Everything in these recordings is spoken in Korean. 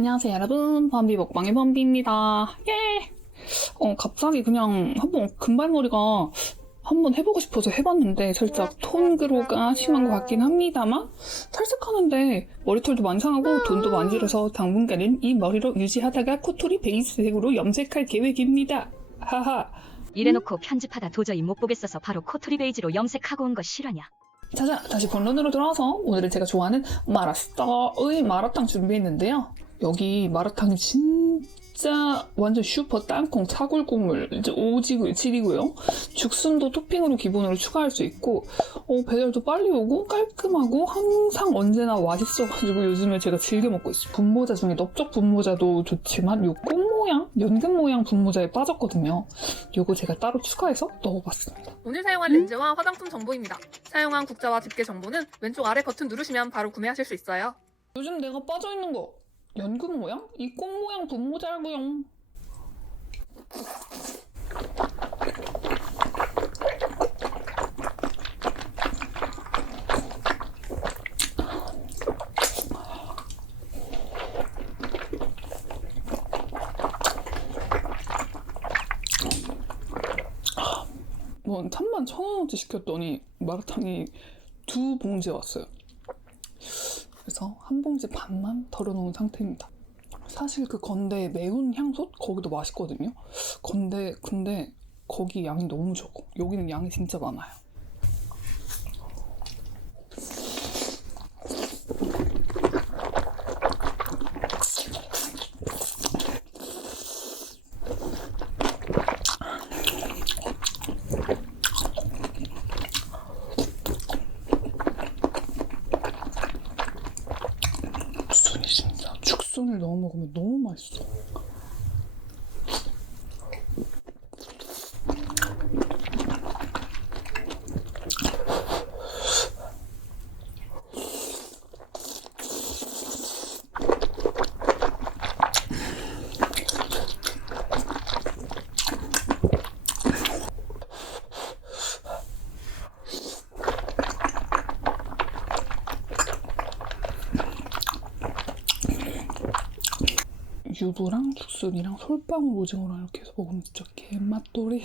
안녕하세요 여러분. 범비 먹방의 범비입니다. 예! 어 갑자기 그냥 한번 금발머리가 한번 해보고 싶어서 해봤는데 살짝 톤그로가 심한 것 같긴 합니다만 탈색하는데 머리털도 많이 상하고 돈도 많이 들어서 당분간은 이 머리로 유지하다가 코털이 베이스색으로 염색할 계획입니다. 하하. 이래놓고 편집하다 도저히 못 보겠어서 바로 코토리 베이지로 염색하고 온 거 실화냐? 자자 다시 본론으로 돌아와서 오늘은 제가 좋아하는 마라스타의 마라탕 준비했는데요 여기 마라탕이 진짜 완전 슈퍼 땅콩 차골 국물 이제 오지고 질이고요 죽순도 토핑으로 기본으로 추가할 수 있고 어, 배달도 빨리 오고 깔끔하고 항상 언제나 맛있어가지고 요즘에 제가 즐겨 먹고 있어요 분모자 중에 넓적 분모자도 좋지만 요 꽃 모양 연근 모양 분모자에 빠졌거든요 요거 제가 따로 추가해서 넣어봤습니다 오늘 사용한 렌즈와 화장품 정보입니다. 사용한 국자와 집게 정보는 왼쪽 아래 버튼 누르시면 바로 구매하실 수 있어요. 요즘 내가 빠져있는 거 연근 모양? 이 꽃 모양 분모자고요 뭐 3만 천 원어치 시켰더니 마라탕이 두 봉지 왔어요. 그래서 한 봉지 반만 덜어놓은 상태입니다. 사실 그 건대 매운 향솥 거기도 맛있거든요. 건대 근데 거기 양이 너무 적어. 여기는 양이 진짜 많아요. 죽순이 죽순을 넣어 먹으면 너무 맛있어. 유부랑 죽순이랑 솔방울 오징어랑 이렇게 해서 먹으면 진짜 개맛돌이.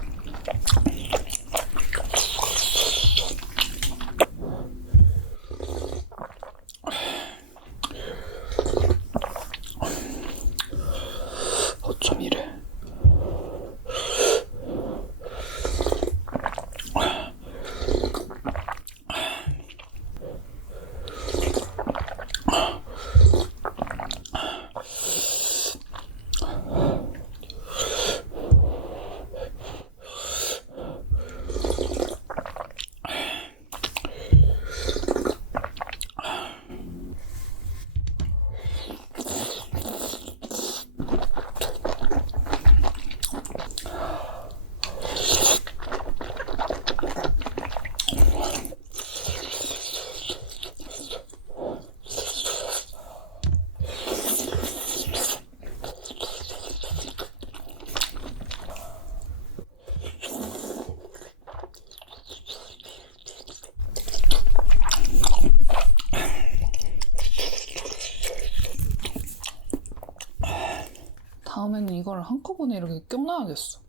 어쩜 이래? 한꺼번에 이렇게 껴놔야겠어.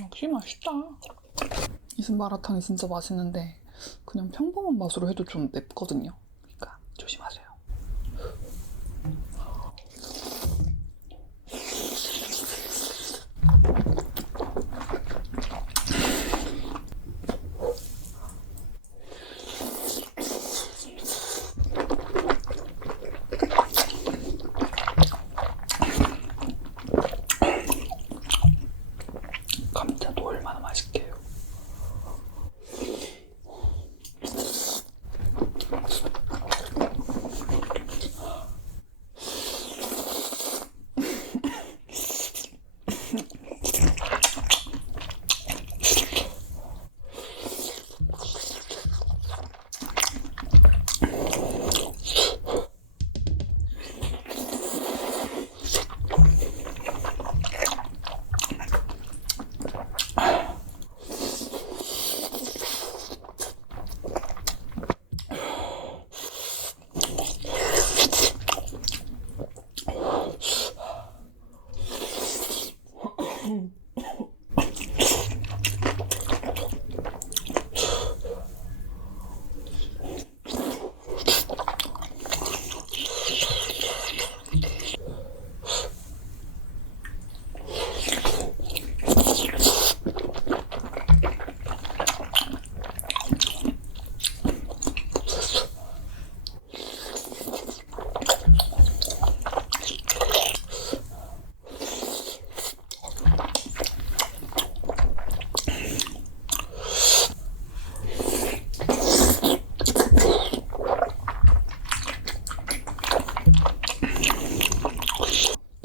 역시 맛있다. 이슨 마라탕이 진짜 맛있는데 그냥 평범한 맛으로 해도 좀 맵거든요. 감자도 얼마나 맛있게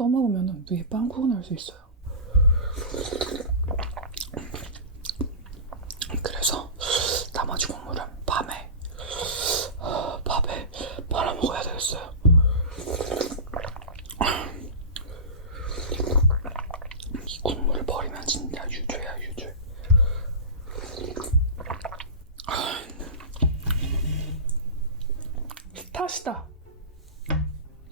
요. 떠먹으면 위에 빵꾸가 날 수 있어요. 그래서 나머지 국물은 밤에 밥에 말아 먹어야 되겠어요. 이 국물을 버리면 진짜 유죄야 유죄. 스타시다.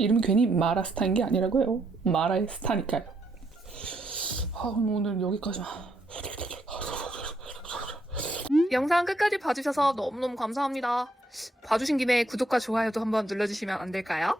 이름이 괜히 마라스타인 게 아니라고요. 마라의 스타니까요. 아, 오늘 여기까지만. 영상 끝까지 봐주셔서 너무너무 감사합니다. 봐주신 김에 구독과 좋아요도 한번 눌러주시면 안 될까요?